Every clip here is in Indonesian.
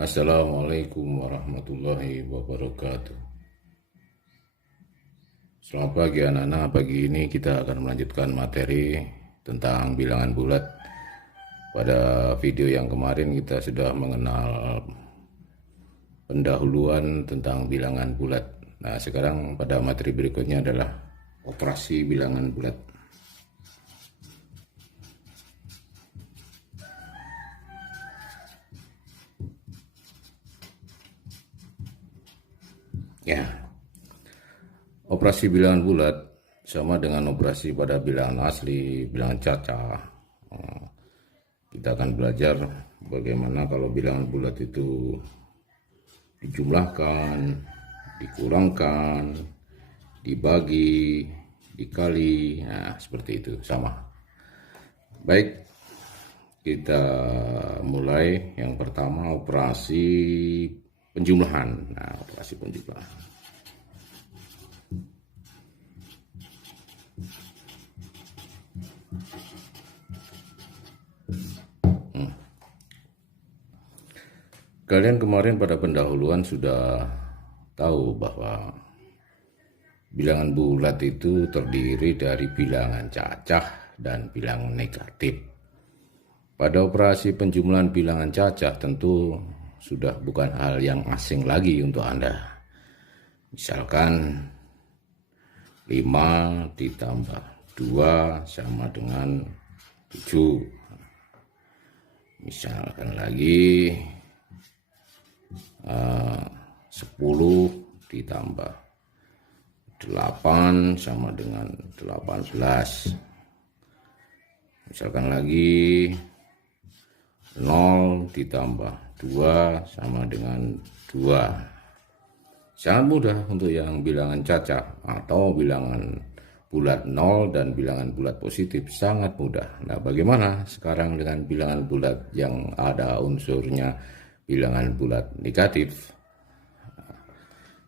Assalamualaikum warahmatullahi wabarakatuh. Selamat pagi anak-anak. Pagi ini kita akan melanjutkan materi tentang bilangan bulat. Pada video yang kemarin kita sudah mengenal pendahuluan tentang bilangan bulat. Nah, sekarang pada materi berikutnya adalah operasi bilangan bulat. Ya, operasi bilangan bulat sama dengan operasi pada bilangan asli, bilangan cacah. Kita akan belajar bagaimana kalau bilangan bulat itu dijumlahkan, dikurangkan, dibagi, dikali. Nah, seperti itu, sama. Baik, kita mulai. Yang pertama, operasi penjumlahan. Nah, operasi penjumlahan. Kalian kemarin pada pendahuluan sudah tahu bahwa bilangan bulat itu terdiri dari bilangan cacah dan bilangan negatif. Pada operasi penjumlahan bilangan cacah tentu sudah bukan hal yang asing lagi untuk Anda. Misalkan 5 ditambah 2 sama dengan 7. Misalkan lagi 10 ditambah 8 sama dengan 18. Misalkan lagi 0 ditambah 2 sama dengan 2. Sangat mudah untuk yang bilangan cacah atau bilangan bulat 0 dan bilangan bulat positif, sangat mudah. Nah, bagaimana sekarang dengan bilangan bulat yang ada unsurnya bilangan bulat negatif?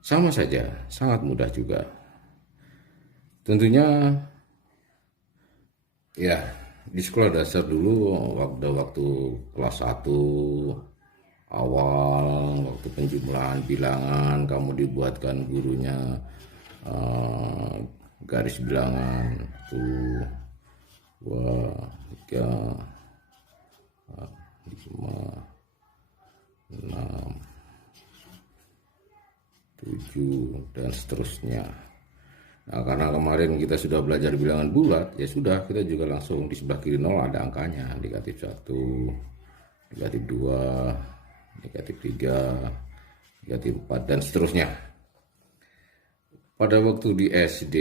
Sama saja, sangat mudah juga. Tentunya ya di sekolah dasar dulu waktu kelas 1 awal, waktu penjumlahan bilangan, kamu dibuatkan gurunya garis bilangan 1, 2, 3, 5, 6, 7 dan seterusnya. Nah, karena kemarin kita sudah belajar bilangan bulat, ya sudah, kita juga langsung di sebelah kiri 0 ada angkanya, negatif 1, negatif 2, negatif 3, negatif 4 dan seterusnya. Pada waktu di SD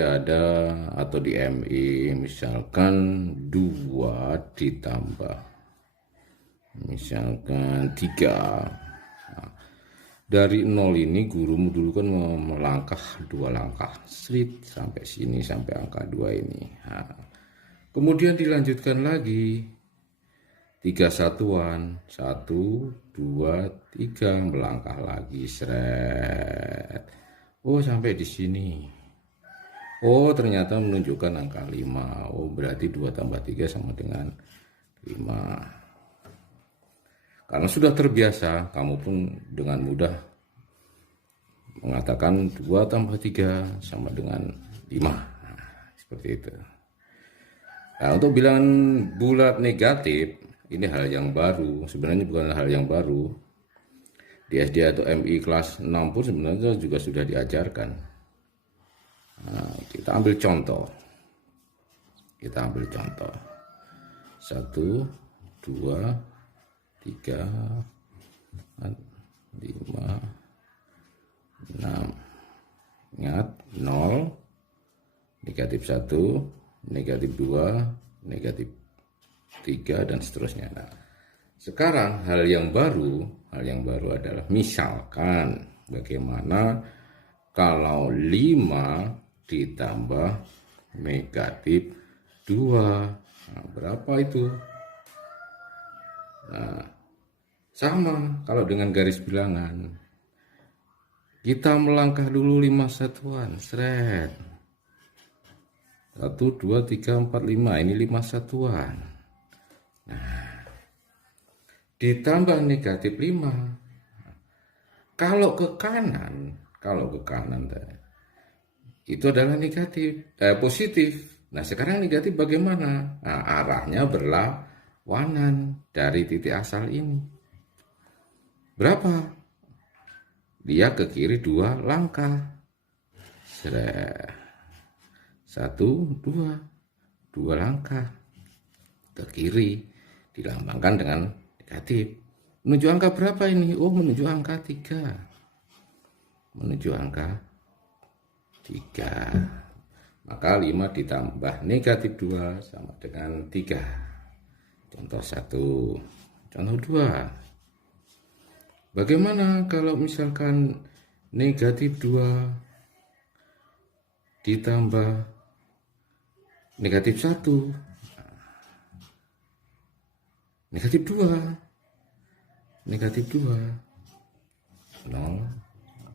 ada, atau di MI, misalkan 2 ditambah misalkan 3. Nah, dari 0 ini gurumu dulu kan melangkah 2 langkah street sampai sini, sampai angka 2 ini. Nah, kemudian dilanjutkan lagi 3 satuan, 1, 2, 3, melangkah lagi seret. Oh, sampai di sini. Oh, ternyata menunjukkan angka 5. Oh, berarti 2 tambah 3 sama dengan 5. Karena sudah terbiasa, kamu pun dengan mudah mengatakan 2 tambah 3 sama dengan 5. Nah, seperti itu. Nah, untuk bilangan bulat negatif, ini hal yang baru. Sebenarnya bukan hal yang baru. Di SD atau MI kelas 6 pun sebenarnya juga sudah diajarkan. Nah, kita ambil contoh. 1, 2, 3, 5, 6. Ingat, 0, negatif 1, negatif 2, negatif 3 dan seterusnya. Nah, sekarang hal yang baru adalah misalkan bagaimana kalau 5 ditambah negatif 2. Nah, berapa itu? Nah, sama kalau dengan garis bilangan. Kita melangkah dulu 5 satuan, seret. 1, 2, 3, 4, 5, ini 5 satuan. Nah, ditambah negatif 5. Kalau ke kanan itu adalah positif. Nah, sekarang negatif bagaimana? Nah, arahnya berlawanan dari titik asal ini. Berapa? Dia ke kiri 2 langkah. 1, 2 langkah ke kiri, dilambangkan dengan negatif. Menuju angka berapa ini? Oh, menuju angka 3. Menuju angka 3. Maka 5 ditambah negatif 2 sama dengan 3. Contoh 1. Contoh 2. Bagaimana kalau misalkan negatif 2 ditambah negatif 1? Negatif 2. Negatif 2. 0,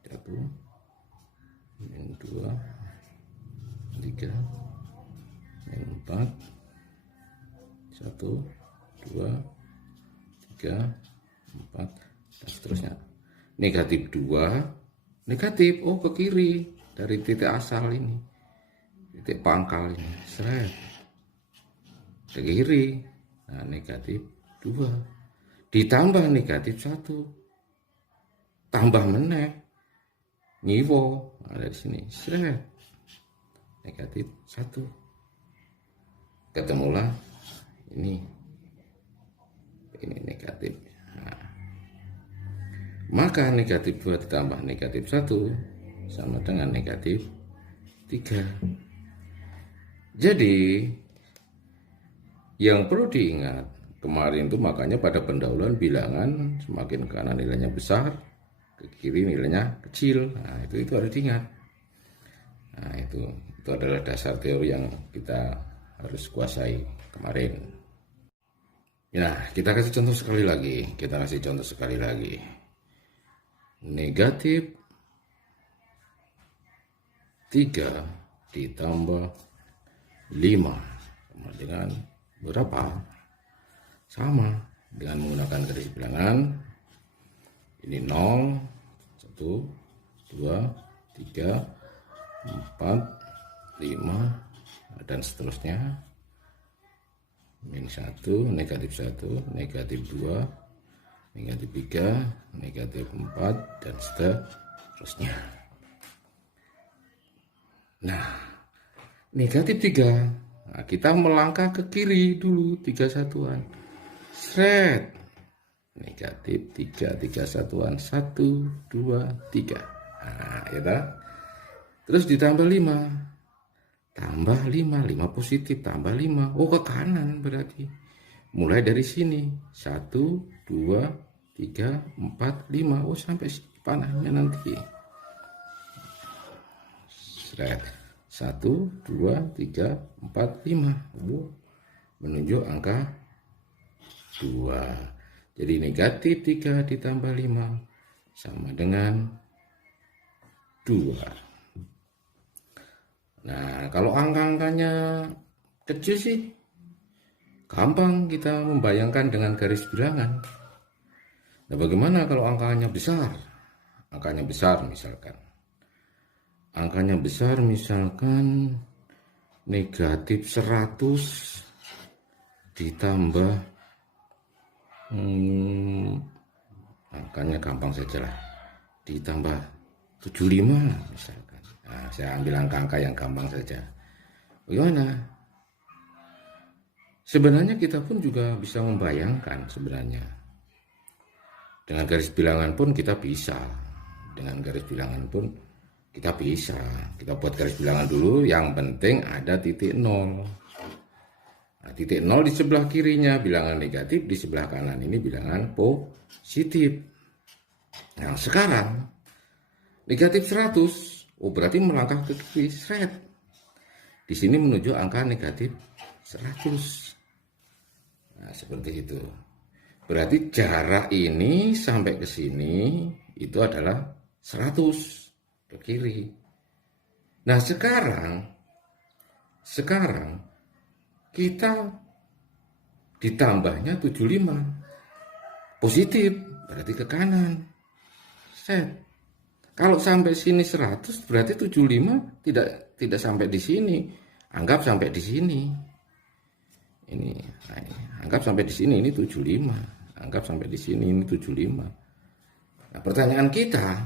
1, 2, 3, 4, 1, 2, 3, 4, dan seterusnya. Negatif 2, negatif, oh ke kiri dari titik asal ini, titik pangkal ini, seret ke kiri. Nah, negatif 2 ditambah negatif 1, tambah meneh nyiwo, ada di sini, seret negatif 1, ketemulah ini negatif. Nah, maka negatif 2 ditambah negatif 1 sama dengan negatif 3. Jadi yang perlu diingat kemarin itu, makanya pada pendahuluan bilangan semakin ke kanan nilainya besar, ke kiri nilainya kecil. Nah, itu harus diingat. Nah, itu adalah dasar teori yang kita harus kuasai kemarin. Nah, kita kasih contoh sekali lagi. Negatif 3 ditambah 5 sama dengan berapa? Sama dengan menggunakan garis bilangan. Ini 0, 1, 2, 3, 4, 5, dan seterusnya. Min 1, negatif 1, negatif 2, negatif 3, negatif 4, dan seterusnya. Nah, negatif 3, nah, kita melangkah ke kiri dulu 3 satuan. Seret. Negatif 3 satuan, 1, 2, 3. Nah, ya. Terus ditambah 5. Tambah 5 positif, tambah 5. Oh, ke kanan berarti. Mulai dari sini. 1, 2, 3, 4, 5. Oh, sampai panahnya nanti. Seret. 1, 2, 3, 4, 5. Oh, menunjuk angka 2. Jadi negatif 3 ditambah 5 sama dengan 2. Nah, kalau angka-angkanya kecil sih gampang kita membayangkan dengan garis bilangan. Nah, bagaimana kalau angkanya besar? Angkanya besar misalkan negatif 100 ditambah angkanya gampang saja lah, ditambah 75 misalkan. Nah, saya ambil angka-angka yang gampang saja. Bagaimana? Sebenarnya kita pun juga bisa membayangkan sebenarnya. Dengan garis bilangan pun kita bisa. Kita buat garis bilangan dulu, yang penting ada titik 0. Nah, titik 0 di sebelah kirinya bilangan negatif, di sebelah kanan ini bilangan positif. Nah, sekarang negatif 100, oh berarti melangkah ke kiri, seret. Di sini menuju angka negatif 100. Nah, seperti itu. Berarti jarak ini sampai ke sini itu adalah 100 ke kiri. Nah, sekarang kita ditambahnya 75. positif, berarti ke kanan. Set. Kalau sampai sini 100, berarti 75 tidak sampai di sini. Anggap sampai di sini. Ini, anggap sampai di sini ini 75. Anggap sampai di sini ini 75. Nah, pertanyaan kita,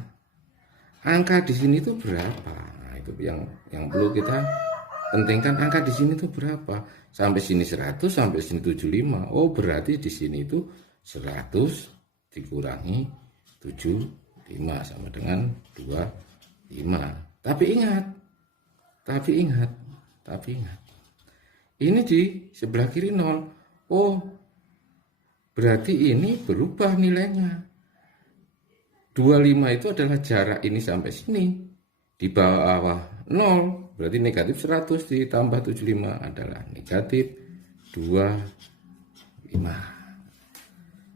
angka di sini itu berapa? Nah, itu yang perlu kita pentingkan, angka di sini itu berapa? Sampai sini 100, sampai sini 75. Oh, berarti di sini itu 100 dikurangi 75 sama dengan 25. Tapi ingat. Ini di sebelah kiri 0. Oh, berarti ini berubah nilainya. 25 itu adalah jarak ini sampai sini. Di bawah 0, berarti negatif 100 ditambah 75 adalah negatif 25.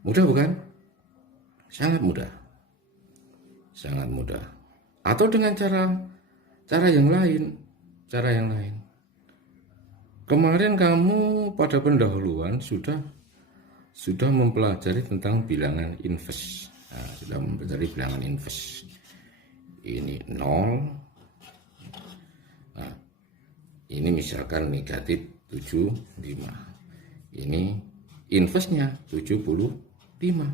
Mudah bukan? Sangat mudah. Atau dengan cara yang lain. Kemarin kamu pada pendahuluan sudah mempelajari tentang bilangan inverse. Nah, sudah mempelajari bilangan inverse. Ini 0. Nah, ini misalkan negatif 75. Ini inverse-nya 75.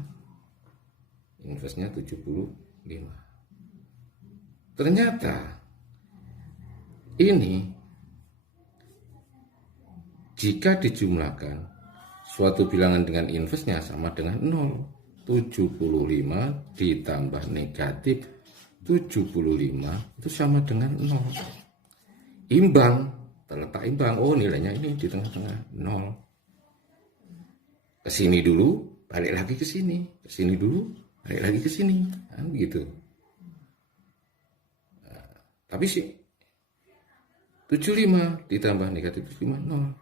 Inverse-nya 75. Ternyata ini jika dijumlahkan suatu bilangan dengan inverse-nya sama dengan 0. 75 ditambah negatif 75 itu sama dengan 0. Imbang, terletak imbang. Oh, nilainya ini di tengah-tengah 0. Kesini dulu, balik lagi ke sini. Kesini dulu, balik lagi ke sini. Kan begitu. Nah, tapi sih 75 ditambah negatif 75 0.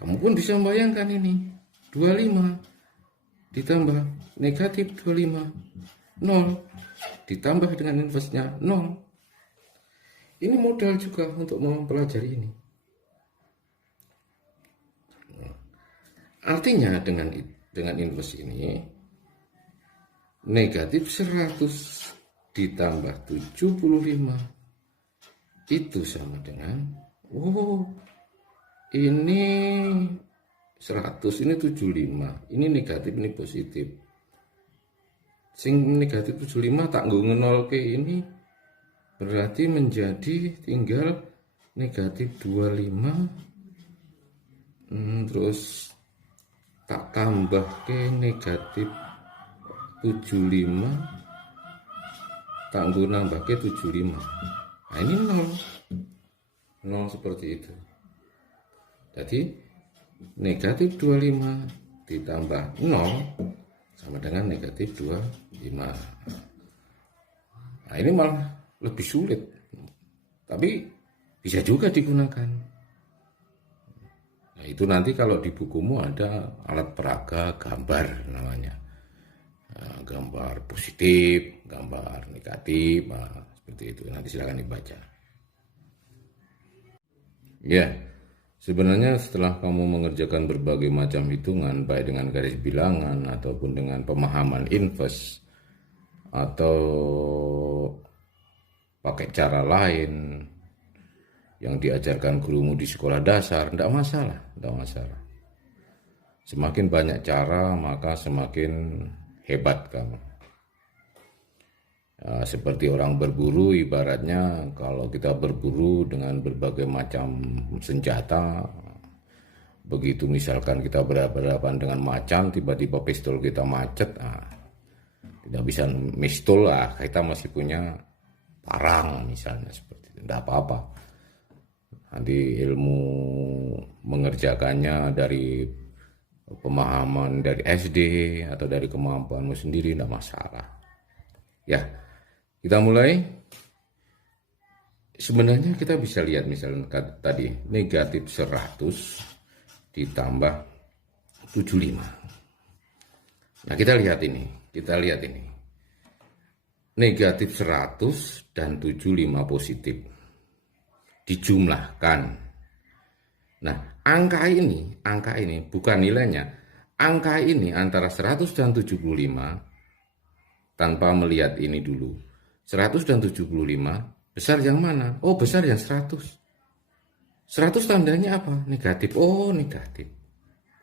Kamu pun bisa membayangkan ini 25 ditambah negatif 25 0 ditambah dengan inverse-nya 0. Ini modal juga untuk mempelajari ini. Artinya dengan inverse ini negatif 100 ditambah 75 itu sama dengan ini 100, ini 75, ini negatif, ini positif. Sing negatif 75 tak nol ke ini berarti menjadi tinggal negatif 25. Terus tak tambah ke negatif 75, tak nambah ke 75. Nah, ini 0 seperti itu. Jadi negatif 25 ditambah 0 sama dengan negatif 25. Nah, ini malah lebih sulit, tapi bisa juga digunakan. Nah, itu nanti kalau di bukumu ada alat peraga gambar namanya. Nah, gambar positif, gambar negatif, nah, seperti itu. Nanti silakan dibaca. Ya. Sebenarnya setelah kamu mengerjakan berbagai macam hitungan, baik dengan garis bilangan ataupun dengan pemahaman inverse atau pakai cara lain yang diajarkan gurumu di sekolah dasar, tidak masalah. Semakin banyak cara, maka semakin hebat kamu. Seperti orang berburu, ibaratnya kalau kita berburu dengan berbagai macam senjata, begitu misalkan kita berhadapan dengan macan, tiba-tiba pistol kita macet, tidak bisa pistol lah, kita masih punya parang misalnya, seperti itu, tidak apa-apa. Nanti ilmu mengerjakannya dari pemahaman dari SD atau dari kemampuanmu sendiri, tidak masalah. Ya. Kita mulai. Sebenarnya kita bisa lihat misalnya tadi negatif 100 ditambah 75. Nah, kita lihat ini. Negatif 100 dan 75 positif dijumlahkan. Nah, angka ini bukan nilainya. angka ini antara 100 dan 75, tanpa melihat ini dulu, 100 dan 75, besar yang mana? Oh, besar yang 100. 100 tandanya apa? Negatif. Oh, negatif.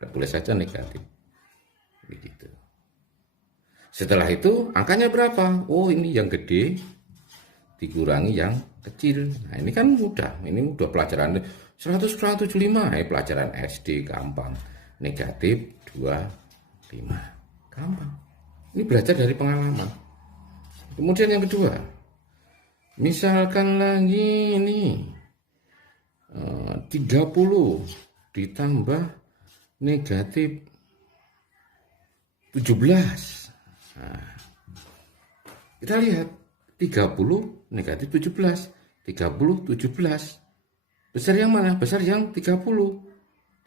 Boleh saja negatif. Begitu. Setelah itu, angkanya berapa? Oh, ini yang gede dikurangi yang kecil. Nah, ini kan mudah. Ini mudah pelajaran 100 kurang 75. Pelajaran SD gampang. Negatif 25. Gampang. Ini belajar dari pengalaman. Kemudian yang kedua, misalkan lagi ini 30 ditambah negatif 17. Nah, kita lihat 30 negatif 17. 30 17. Besar yang mana? Besar yang 30.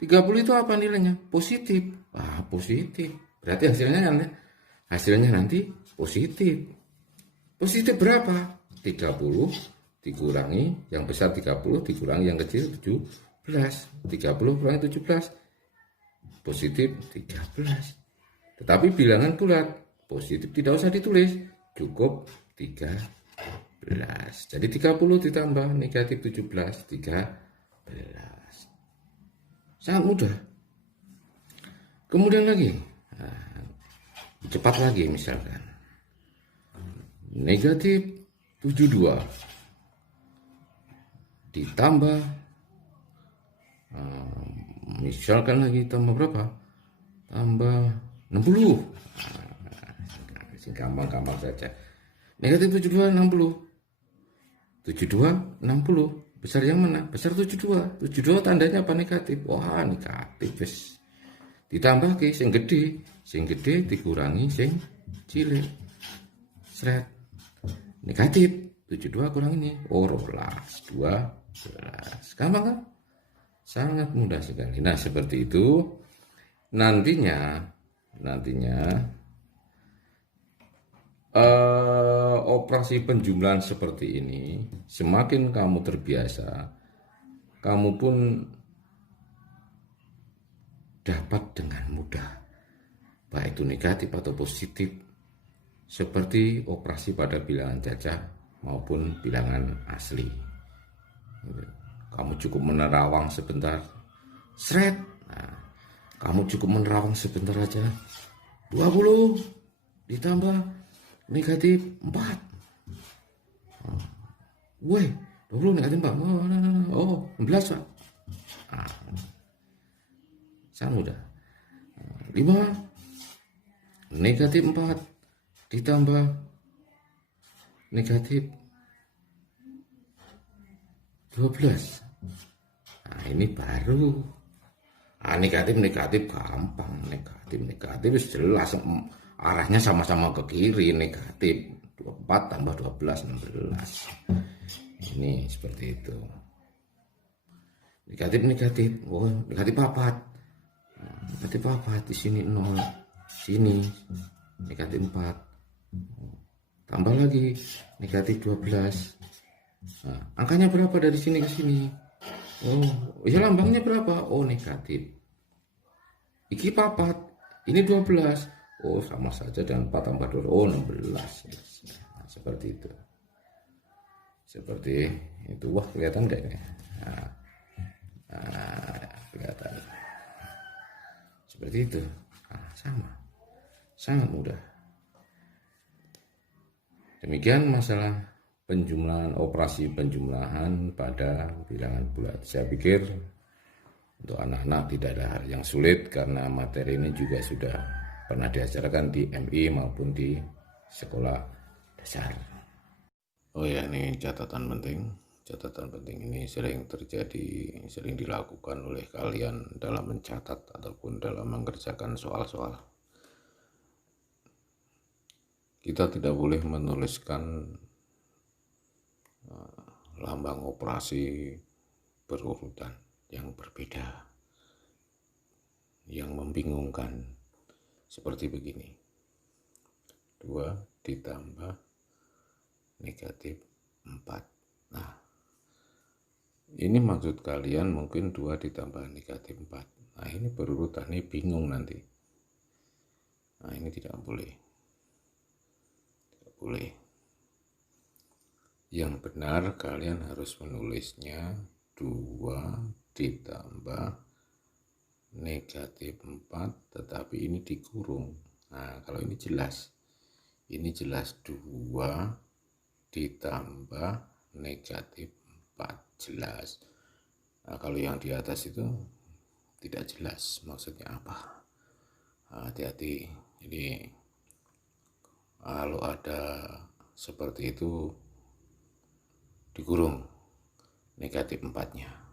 30 itu apa nilainya? Positif. Ah, positif. Berarti hasilnya nanti positif. Positif berapa? 30 dikurangi yang besar 30 dikurangi yang kecil 17. 30 kurangi 17 positif 13. Tetapi bilangan bulat, positif tidak usah ditulis, cukup 13. Jadi 30 ditambah negatif 17, 13. Sangat mudah. Kemudian lagi, cepat lagi misalkan. Negatif 72 ditambah misalkan lagi tambah berapa? Tambah 60. Gampang-gampang saja. Negatif 72 60. 72 60. Besar yang mana? Besar 72. 72 tandanya apa? Negatif. Wah, negatif, wes. Ditambah ke sing gede. Sing gede dikurangi sing cilik. Seret. Negatif 72 kurang ini. Oh, 12. Gampang kan? Sangat mudah sekali. Nah, seperti itu. Nantinya operasi penjumlahan seperti ini, semakin kamu terbiasa, kamu pun dapat dengan mudah, baik itu negatif atau positif, seperti operasi pada bilangan cacah maupun bilangan asli. Kamu cukup menerawang sebentar, seret. Nah, kamu cukup menerawang sebentar aja, 20 ditambah negatif 4. Weh, 20 negatif 4. Oh, 11, Pak. Nah, sangat mudah. 5 negatif 4 ditambah negatif 12. Nah, ini baru. Negatif gampang. Negatif jelas arahnya sama-sama ke kiri. Negatif 24 tambah 12 16. Ini seperti itu. Negatif. Oh, negatif 4. Negatif 4 di sini 0. Sini negatif 4. Tambah lagi negatif 12. Nah, angkanya berapa dari sini ke sini? Oh, ya lambangnya berapa? Oh, negatif. Iki 4, ini 12. Oh, sama saja dengan 4 tambah 2. Oh, 16. Nah, seperti itu. Seperti itu. Wah, kelihatan enggak ini? Nah, kelihatan. Seperti itu. Nah, sama. Sangat mudah. Demikian masalah operasi penjumlahan pada bilangan bulat. Saya pikir untuk anak-anak tidak ada hal yang sulit karena materi ini juga sudah pernah diajarkan di MI maupun di sekolah dasar. Oh ya, ini catatan penting. Catatan penting ini sering dilakukan oleh kalian dalam mencatat ataupun dalam mengerjakan soal-soal. Kita tidak boleh menuliskan lambang operasi berurutan yang berbeda, yang membingungkan, seperti begini. 2 ditambah negatif 4. Nah, ini maksud kalian mungkin 2 ditambah negatif 4. Nah, ini berurutan, ini bingung nanti. Nah, ini tidak boleh. Tidak boleh. Yang benar kalian harus menulisnya 2 ditambah negatif 4, tetapi ini dikurung. Nah, kalau ini jelas. Ini jelas 2 ditambah negatif 4. Jelas. Nah, kalau yang di atas itu tidak jelas maksudnya apa. Hati-hati. Jadi kalau ada seperti itu dikurung negatif 4-nya.